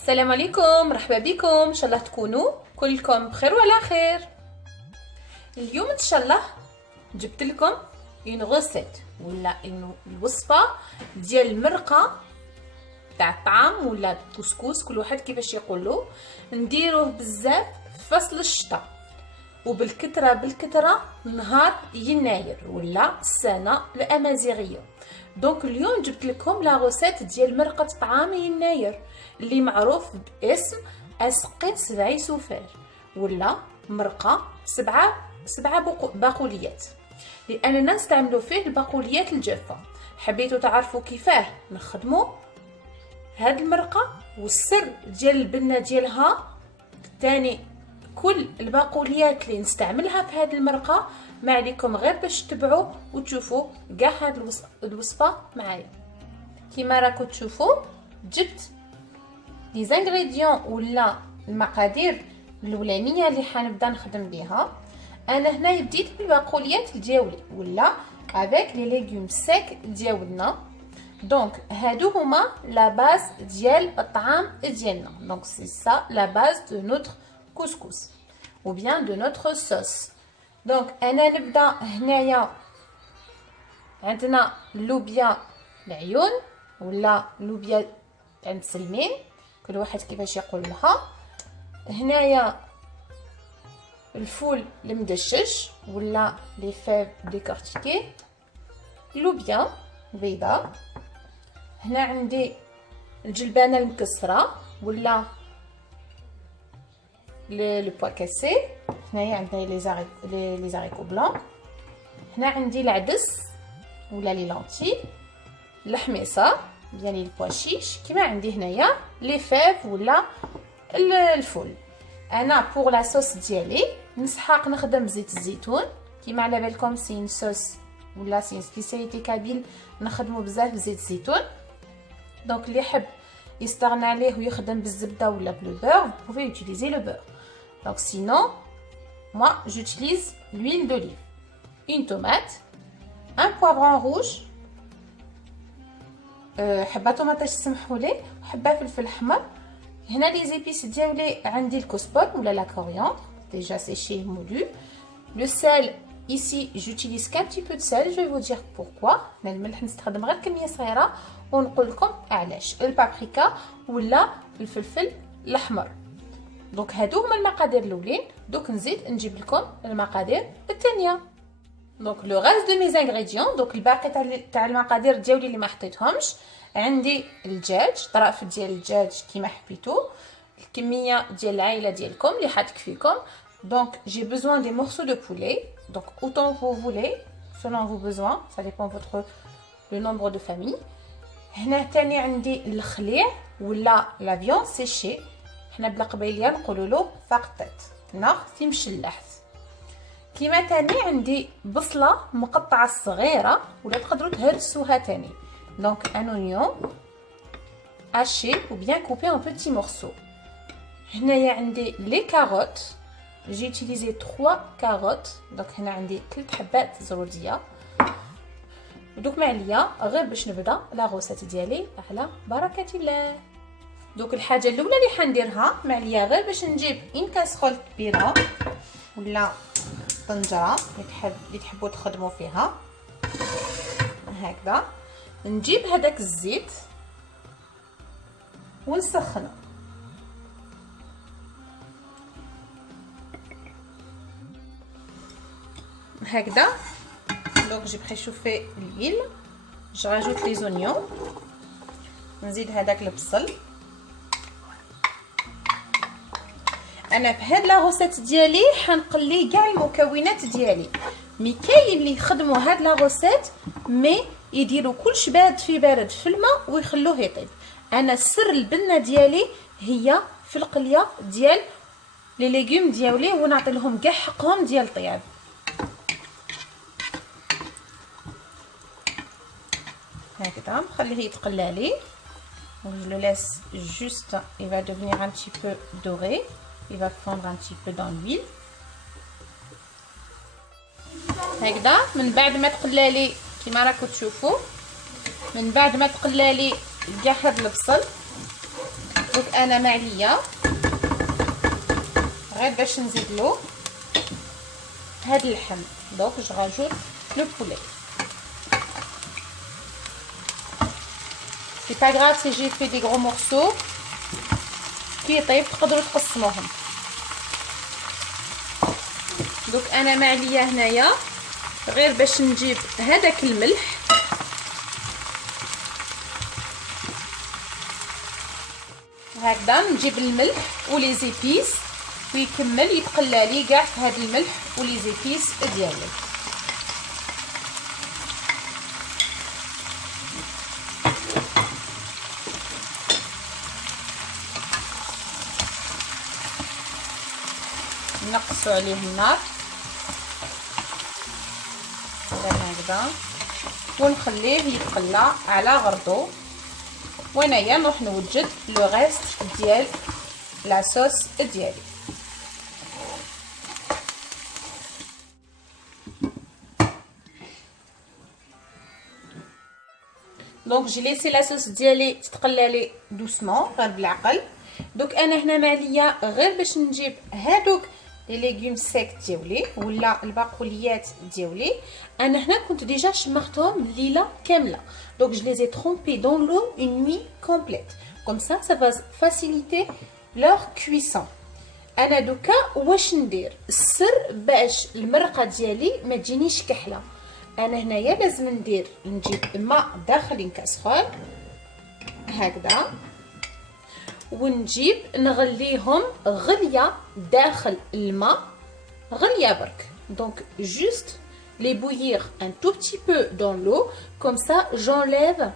السلام عليكم، مرحبا بكم. ان شاء الله تكونوا كلكم بخير وعلى خير. اليوم ان شاء الله جبت لكم اون غوسيت ولا الوصفه ديال المرقه تاع الطعام ولا الكسكس، كل واحد كيفاش يقولوا. نديروه بزاف في فصل الشتاء وبالكثره نهار يناير ولا السنه الامازيغيه. دونك اليوم جبت لكم لا غوسيت ديال مرقه طعام يناير اللي معروف باسم اسقين سبعي سوفار ولا مرقه سبعه باقوليات، لاننا نستعملوا فيه الباقوليات الجافه. حبيتوا تعرفوا كيفاه نخدموا هاد المرقه والسر ديال البنه ديالها تاني كل الباقوليات اللي نستعملها في هاد المرقه، ما عليكم غير باش تتبعوا وتشوفوا كاع هاد الوصفه معايا. كيما راكم تشوفوا جبت لي زانغريديون ولا المقادير الاولانيه اللي حنبدا نخدم بها. انا هنا بديت بالباقوليات ديالي ولا افيك لي ليغوم سيك ديالنا. دونك هادو هما لا باز ديال الطعام ديالنا. دونك سي سا لا باز دو نوتر كوسكوس ou bien de notre sauce. دونك انا نبدا هنايا. عندنا اللوبيا العيون ولا اللوبيا تاع المسلمين، كل واحد كيفاش يقول لها. هنايا الفول المدشش ولا لي فيف ديكورتيكي، اللوبيا البيضاء. هنا عندي الجلبانه المكسره ولا لو بوا كاسي. هنايا عندنا لي زاريكو بلون. هنا عندي العدس ولا لي لونتي، الحميصه يعني البوا شيش. كيما عندي هنايا لي فيف ولا الفول. انا بور لا صوص ديالي نسحق نخدم بزيت الزيتون. كيما على بالكم سي صوص ولا سي سبيسياليتي كابيل نخدمو بزاف بزيت الزيتون. دونك اللي يحب يستغنى عليه ويخدم بالزبده ولا بلو بور vous pouvez utiliser le beurre. Donc sinon moi j'utilise l'huile d'olive, une tomate, un poivron rouge, حبه طوماطيش سمحوا لي وحبه فلفل احمر. هنا لي زيبيس ديالي عندي الكزبر ولا لا كورياندر déjà séché moulu. Le sel ici j'utilise qu'un petit peu de sel, je vais vous dire pourquoi. هنا الملح نستخدم غير كميه صغيره ونقول لكم علاش. البابريكا ولا الفلفل الاحمر. دونك هادو هما المقادير الاولين. دوك نزيد نجيب لكم المقادير الثانيه. دونك لو غاز دو مي زانغريديون. دونك الباقي تاع المقادير ديالي اللي ما حطيتهمش. عندي الدجاج، طرف ديال الدجاج كيما حبيتو، الكميه ديال العائله ديالكم اللي حتكفيكم. دونك j'ai besoin des morceaux de poulet, donc autant vous voulez selon vos besoins, ça dépend votre le nombre de famille. هنا تاني عندي الخليع ولا لا فيون سيشي، حنا بلا قبيليه نقولوا له فاقطيت ناغ في مشلحت. كيما تاني عندي بصله مقطعه صغيره ولا تقدروا تهرسوها تاني. دونك ان اونيون haché ou bien coupé en petits morceaux. هنايا عندي لي كاروت، j'ai utilisé 3 carottes. دونك هنا عندي 3 حبات زروديه. دوك معليا غير باش نبدا لا غوسيت ديالي على بركه الله. دوك الحاجه الاولى اللي حنديرها معليا غير باش نجيب ان كاسرول كبيره ولا طنجره اللي تحبوا تخدموا فيها هكذا. نجيب هذاك الزيت ونسخنه. هكذا. Donc j'ai préchauffé l'huile, je rajoute les oignons, نزيد هذاك البصل. انا في هاد لا غوسيت ديالي حنقلي كاع المكونات ديالي. مي كاين اللي يخدموا هاد لا غوسيت مي يديروا كلش بارد في الماء ويخلوه يطيب. انا سر البنه ديالي هي في القليه ديال لي ليغوم ديالي ونعطي لهم كاع حقهم ديال الطياب. هكذا نخليه يتقلى لي. je le laisse juste, il va devenir un petit peu doré, il va fondre un petit peu dans l'huile. هكذا من بعد ما تقلى لي كيما راكم تشوفوا، من بعد ما تقلى لي كاع هاد البصل دونك انا ما عليا غير باش نزيد له هاد اللحم. دونك جو راجوت لو بولي. سي با غراف سي جي في دي غرو مورسو، كي يطيب تقدروا تقسموهم. دونك انا ما عليا هنايا غير باش نجيب هذاك الملح. هكذا نجيب الملح ولي زيبيس ويكمل يتقلى لي كاع في هذا الملح ولي زيبيس ديالي. نقصوا عليه النار هكذا ونخليه يتقلى على غرضو، وانايا نروح نوجد لو ريست ديال لا صوص ديالي. دونك جي ليسي لا صوص ديالي تتقلى لي دوسمون غير بالعقل. دونك انا هنا ما عليا غير باش نجيب هادوك لي ليغوم سيك ديالي ولا البقوليات ديالي. انا هنا كنت ديجا شمرتهم الليله كامله. دونك je les ai trempés dans l'eau une nuit complète. Comme ça va faciliter leur cuisson. انا دوكا واش ندير السر باش المرقه ديالي ما تجينيش كحله. انا هنايا لازم نجيب الماء داخل كاسرول هكذا، ونجيب نغليهم غليه داخل الماء، غليه برك. دونك juste les bouillir un tout petit peu dans l'eau, comme ça j'enlève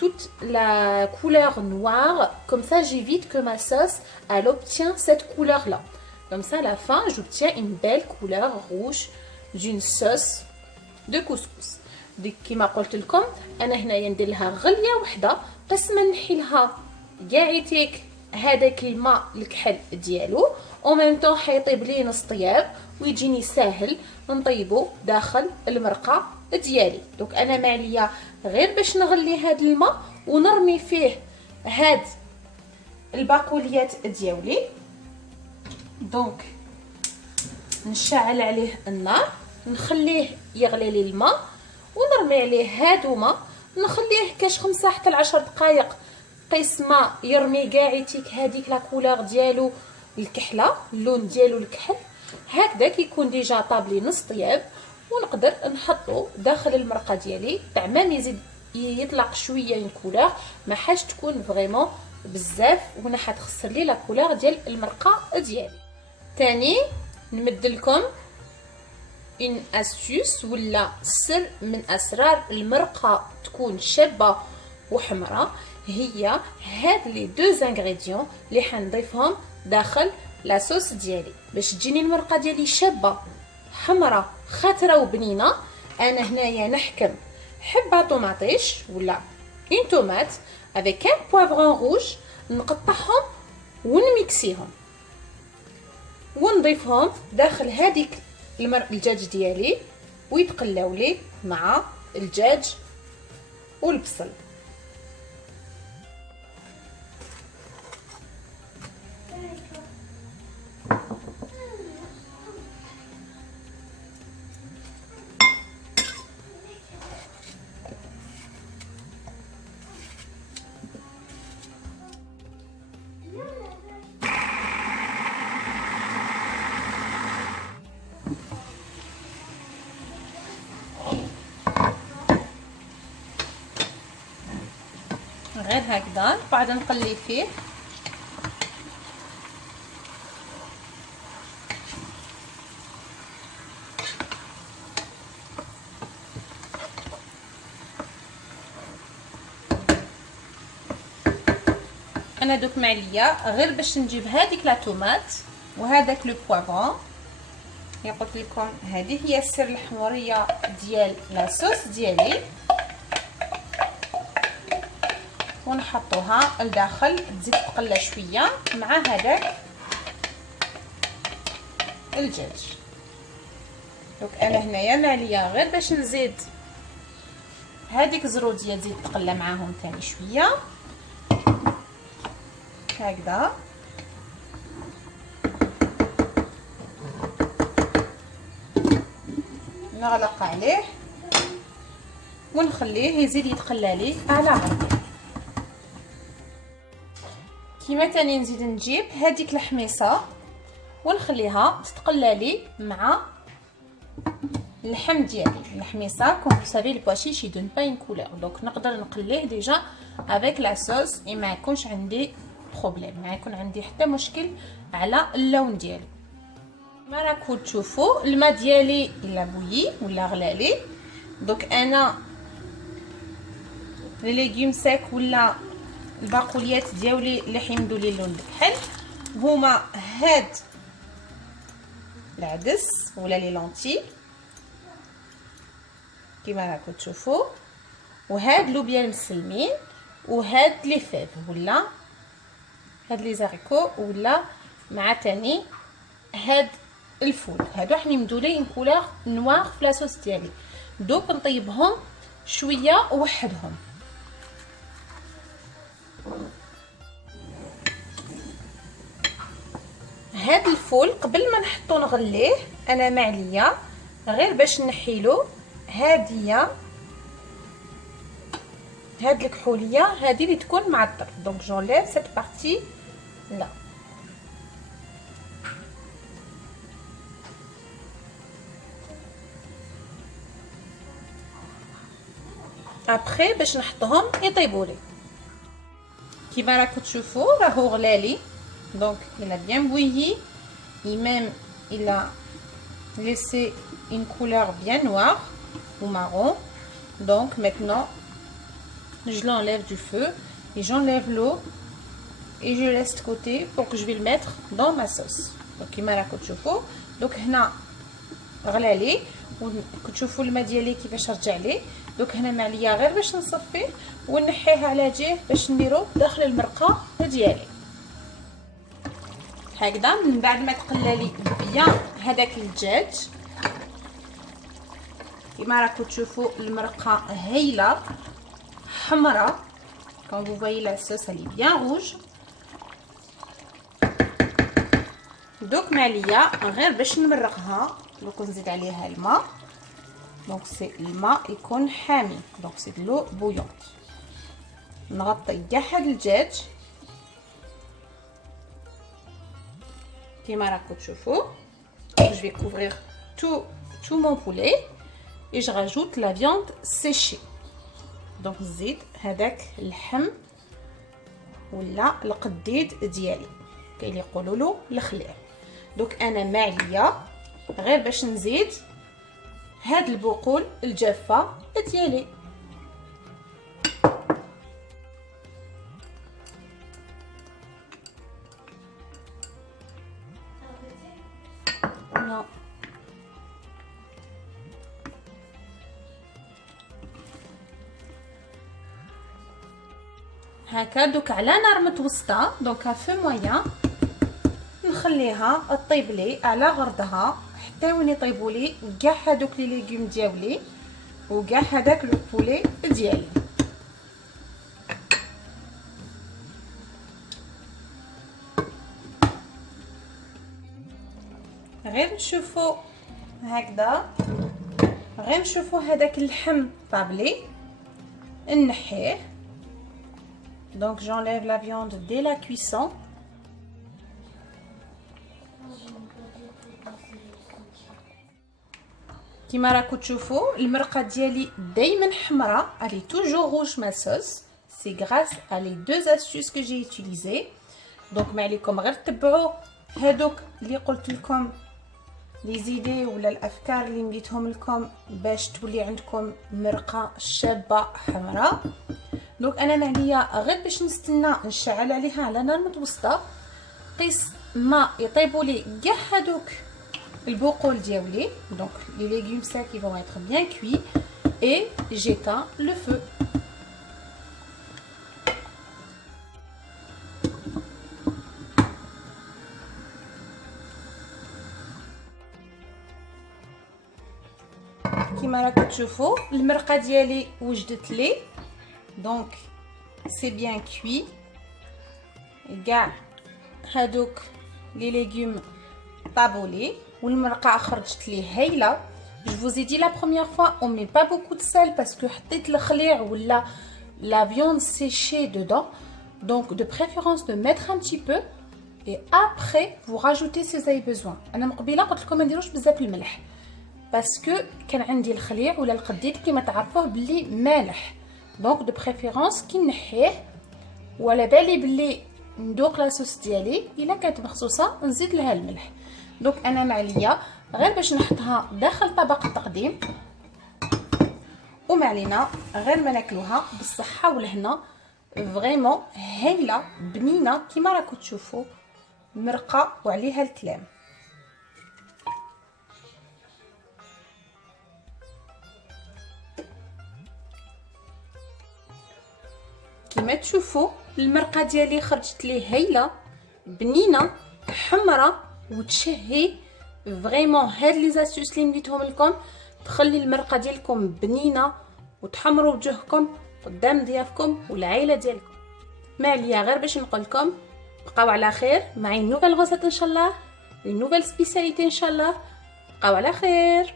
toute la couleur noire, comme ça j'évite que ma sauce elle obtient cette couleur là. Comme ça à la fin j'obtiens une belle couleur rouge d'une sauce de couscous. كيما قلت لكم انا هنايا ندير لها غليه وحده، قسما نحي لها كاعيتيك هذاك الماء الكحل ديالو، او ميم طون حيطيب لي نص طياب ويجيني ساهل نطيبو داخل المرقه ديالي. دونك انا ما عليا غير باش نغلي هذا الماء ونرمي فيه هاد البقوليات ديالي. دونك نشعل عليه النار، نخليه يغلي لي الماء ونرمي عليه هادوما، نخليه كاش 5 حتى 10 دقائق قيس ما يرمي كاعيتيك هذيك لا كولور ديالو الكحله، اللون ديالو الكحل هكذا كيكون ديجا طابلي نص طياب، ونقدر نحطو داخل المرقه ديالي تاع مام يزيد يطلق شويه من كولور، ما حاش تكون فريمون بزاف وانا حتخسر لي لا كولور ديال المرقه ديالي. تاني نمد لكم ان استيوس ولا سر من اسرار المرقه تكون شابه وحمراء، هي هاد لي دو انغريديون اللي حنضيفهم داخل لا صوص ديالي باش تجيني المرقه ديالي شابه حمراء خضره وبنينه. انا هنايا نحكم حبه طوماطيش ولا اون طوماط افيك ان بوافرون روج، نقطعهم ونميكسيهم ونضيفهم داخل هذيك الدجاج ديالي ويتقلاو لي مع الدجاج والبصل. غير هكذا بعد نقلي فيه. انا دوك معليا غير باش نجيب هذيك لا طوماط وهذاك لو بوافون. قلت لكم هذه هي السر الحموريه ديال لا صوص ديالي، ونحطوها لداخل تزيد تقلى شويه مع هذاك الدجاج. دونك انا هنايا ما عليا غير باش نزيد هذيك الزروديه تزيد تقلى معاهم ثاني شويه، هكذا. نغلق عليه ونخليه يزيد يتقلى لي على غربي. كيما تاني نزيد نجيب هذيك الحميصه ونخليها تتقلى لي مع اللحم ديالي. الحميصه كون سافي لو بواشيش يدون با اون كولور، دونك نقدر نقليه ديجا افيك لا صوص اي ما يكونش عندي بروبليم، ما يكون عندي حتى مشكل على اللون ديالو. ما راكم تشوفوا الماء ديالي الا بويي ولا غلالي. دونك انا لي ليغوم سيك ولا الباقوليات ديالي اللي حيمدوا لي اللون الكحل هما هاد العدس ولا لي لونتي كيما راكم تشوفوا، وهاد لوبيا المسلمين، وهاد لي فيف ولا هاد لي زاريكو، ولا مع تاني هاد الفول. هادو حنمدوا لي كولور نوار في لاصوص ديالي. دوك نطيبهم شويه وحدهم. هاد الفول قبل ما نحطو نغليه انا معليه غير باش نحيلو هاديه هاد الكحوليه هادي اللي تكون مع الطرف. دونك جونليف سيت بارتي لا. ابخي باش نحطهم يطيبوا لي. كيما راكم تشوفوا راهو غلالي. دونك il a bien bouilli et même il a laissé une couleur bien noire ou marron. Donc maintenant je l'enlève du feu et j'enlève l'eau et je laisse de côté pour que je vais le mettre dans ma sauce. Donc كيما راكم تشوفوا دوك هنا غلالي وكتشوفوا الماء ديالي كيفاش رجع لي. دوك هنا معليه غير باش نصفيه ونحيه على جهه باش نديرو داخل المرقه ديالي هكذا. من بعد ما تقلى لي بيان هذاك الدجاج كيما راكم تشوفوا المرقه هايله حمراء. كون vous voyez la sauce elle est bien rouge. دوك معليه غير باش نمرقها. دوك نزيد عليها الماء. دونك سي الماء يكون حامي. دونك سي دلو بويونت. نغطي كاع هاد الدجاج كيما راكم تشوفوا. je vais couvrir tout mon poulet et je rajoute la viande séchée. دونك نزيد هذاك اللحم ولا القديد ديالي كاين اللي يقولوا له الخليع. دونك انا معليه غير باش نزيد هاد البقول الجافه ديالي. هكا دوك على نار متوسطه. دونك في مويان نخليها طيب لي على غردها حتى وين يطيبوا لي كاع هذوك لي ليغوم ديالي وكاع هذاك لو بولي ديالي. غير نشوفوا هكذا غير نشوفوا هذاك اللحم طابلي نحيه. Donc j'enlève la viande dès la cuisson. كيما راكم تشوفوا المرقه ديالي دائما حمراء. elle est toujours rouge ma sauce. c'est grâce à les deux astuces que j'ai utilisées. donc ما عليكم غير تتبعوا هادوك اللي قلت لكم لي زيدي ولا الافكار اللي مديتهم لكم باش تولي عندكم مرقه شابه حمراء. دونك انا معليه غير باش نستنى نشعل عليها على نار متوسطه قيس ما يطيبوا لي كاع هذوك البقول ديالي. دونك لي ليغوم ساك ils vont être bien cuits et j'éteins le feu. كيما راكم تشوفوا المرقه ديالي وجدت لي. Donc c'est bien cuit كاع هادوك لي ليغوم طابولي والمرقه خرجت لي هايله. Je vous ai dit la première fois, on met pas beaucoup de sel parce que حطيت الخليع ولا la viande séchée dedans. Donc de préférence de mettre un petit peu et après vous rajoutez si vous avez besoin. انا مقبله قلت لكم ما نديروش بزاف الملح باسكو كان عندي الخليع ولا القديد كيما تعرفوه بلي مالح. دونك دو بريفيرونس كي نحيه وعلى بالي بلي ندوق لاصوص ديالي الا كانت مخصوصه نزيد لها الملح. دونك انا معليا غير باش نحطها داخل طبق التقديم وما علينا غير ما ناكلوها بالصحه والهنا. فريمون هايله بنينه كيما راكم تشوفوا مرقه وعليها الكلام. كما تشوفوا المرقه ديالي خرجت لي هايله بنينه حمراء وتشهي. فريمون هاد لي زاستوس اللي مديتهم لكم تخلي المرقه ديالكم بنينه وتحمروا وجهكم قدام ضيافكم والعائله ديالكم. ما عليا غير باش نقول لكم بقاو على خير مع نوفيل غوسيت ان شاء الله، نوفيل سبيسياليتي ان شاء الله. بقاو على خير.